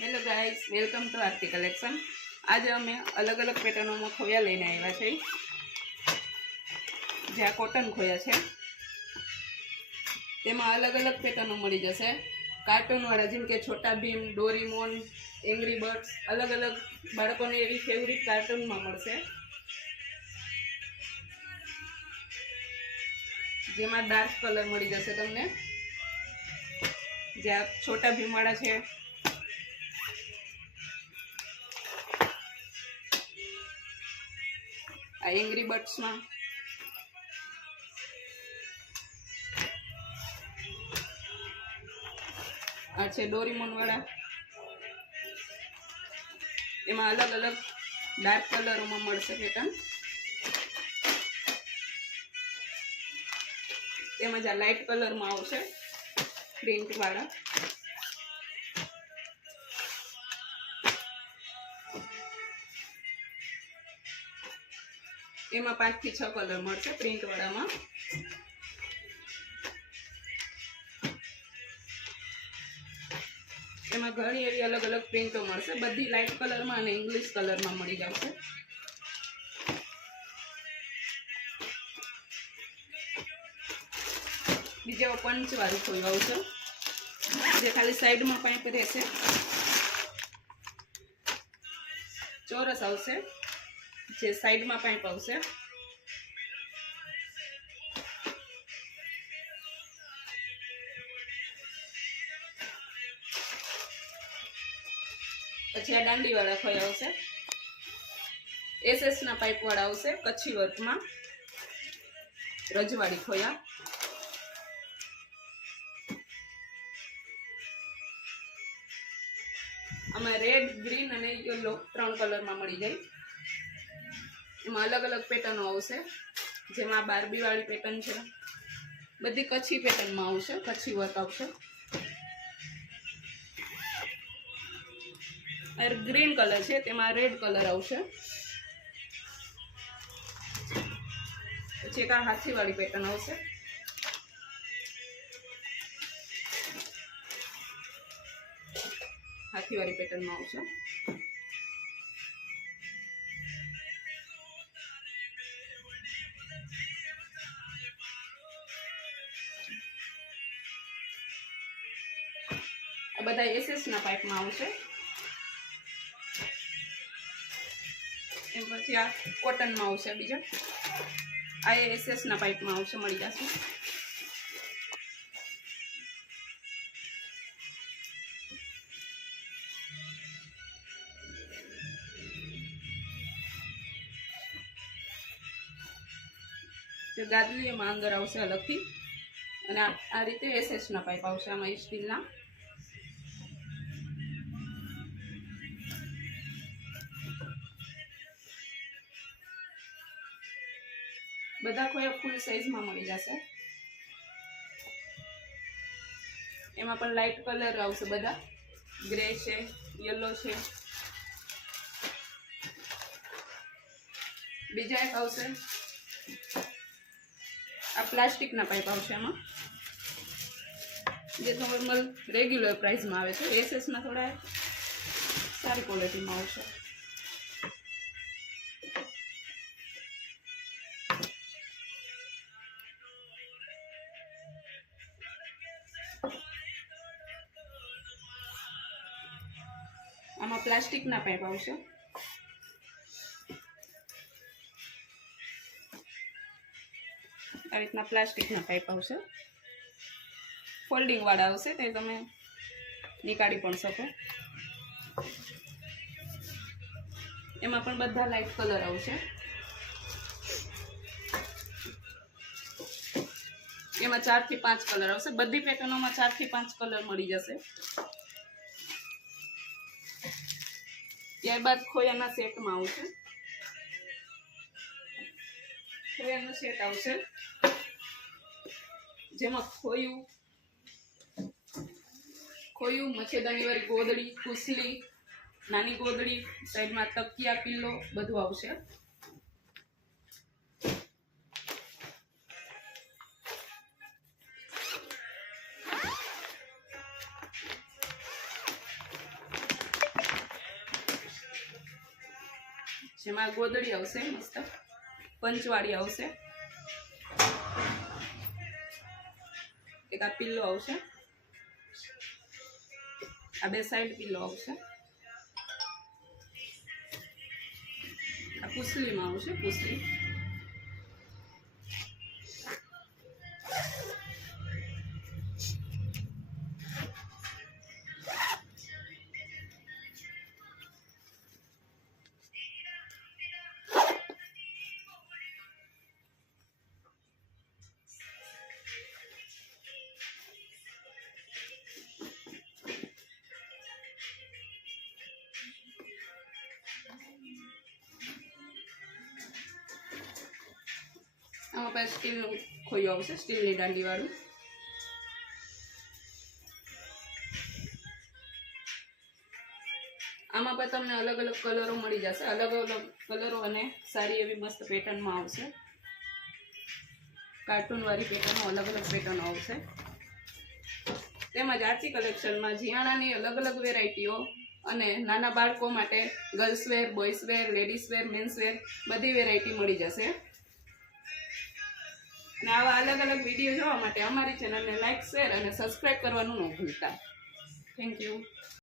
Hello guys, welcome to આરતી કલેક્શન। આજે અમે અલગ અલગ પેટર્નોમાં ખોયા લઈને આવ્યા છે। જે આ કોટન ખોયા છે તેમાં અલગ અલગ પેટર્નો મળી જશે। કાર્ટૂનવાળા જેમ કે છોટા ભીમ, ડોરીમોન, એંગ્રી બર્ડ્સ, અલગ અલગ બાળકોને એવી ફેવરિટ કાર્ટૂનમાં મળશે, જેમાં ડાર્ક કલર મળી જશે તમને। જે આ છોટા ભીમવાળા છે, આ એંગ્રી બર્ડ્સમાં આ છે ડોરીમોન વાળા। એમાં અલગ અલગ ડાર્ક કલરોમાં મળશે પેટર્ન। તેમજ આ લાઇટ કલરમાં આવશે પ્રિન્ટ વાળા। એમાં 5 થી 6 કલર મળશે પ્રિન્ટ વાળામાં। એમાં ઘણી એવી અલગ અલગ પ્રિન્ટો મળશે, બધી લાઇટ કલરમાં અને ઇંગ્લિશ કલરમાં મળી જશે। બીજો પંચ વાળું ખોયું આવશે, જે ખાલી સાઈડમાં પાઇપ રહેશે, ચોરસ આવશે, જે સાઈડમાં પાઇપ આવશે। પછી આ દાંડી વાળા ખોયા આવશે, SS ના પાઇપ વાળા આવશે, કચ્છી વર્કમાં રજવાડી ખોયા। આમાં રેડ, ગ્રીન અને યલો 3 કલરમાં મળી જાય। એમાં અલગ અલગ પેટર્નો આવશે, જેમાં બાર્બી વાળી પેટર્ન છે, બધી કચ્છી પેટર્નમાં આવશે, કચ્છી વર્ક આવશે। ગ્રીન કલર છે, તેમાં રેડ કલર આવશે। પછી એક આ હાથી વાળી પેટર્ન આવશે, હાથી વાળી પેટર્નમાં આવશે। આ બધા SS ના પાઇપમાં આવશે। એમ પછી આ કોટનમાં આવશે, બીજા આ SS ના પાઇપમાં આવશે, મળી જશે। ગાદલી એમાં અંદર આવશે અલગથી, અને આ રીતે SS ના પાઇપ આવશે આમાં સ્ટીલના। બધા ખોયા ફૂલ સાઈઝમાં મળી જશે। એમાં પણ લાઇટ કલર આવશે, બધા ગ્રે છે, યલો છે। બીજા એક આવશે, આ પ્લાસ્ટિકના પાઇપ આવશે આમાં, જે નોર્મલ રેગ્યુલર પ્રાઇસમાં આવે છે। SS ના થોડા સારી ક્વોલિટીમાં આવશે। આમાં પ્લાસ્ટિકના પાઇપ આવશે, આ રીતના પ્લાસ્ટિકના પાઇપ આવશે, ફોલ્ડિંગ વાળા આવશે, તે તમે નીકાળી પણ શકો। એમાં પણ બધા લાઇટ કલર આવશે। એમાં 4 થી 5 કલર આવશે, બધી પેટર્નોમાં 4 થી 5 કલર મળી જશે। ત્યારબાદ ખોયાના સેટમાં આવશે, ખોયાનો સેટ આવશે, જેમાં ખોયું, મચ્છરદાની વાળી ગોદડી, કુસલી, નાની ગોદડી, સાઈડમાં તકિયા, પિલ્લો બધું આવશે। જેમાં ગોદડી આવશે મસ્ત, પંચવાળી આવશે, એક આ પિલ્લો આવશે, આ બે સાઈડ પિલ્લો આવશે, આ પૂસલીમાં આવશે પૂસલી, આમાં પાસે સ્ટીલનું ખોયું આવશે, સ્ટીલની દાંડી વાળું, આમાં પણ તમને અલગ અલગ કલરો મળી જશે, અલગ અલગ કલરો અને સારી એવી મસ્ત પેટર્નમાં આવશે, કાર્ટૂન વાળી પેટર્નો, અલગ અલગ પેટર્નો આવશે. તેમજ આરતી કલેક્શનમાં જીયાણાની અલગ અલગ વેરાયટીઓ અને નાના બાળકો માટે girls wear, boys wear, ladies wear, men's wear બધી વેરાયટી મળી જશે. અને આવા અલગ અલગ વિડીયો જોવા માટે અમારી ચેનલને લાઈક, શેર અને સબસ્ક્રાઈબ કરવાનું ન ભૂલતા. Thank you.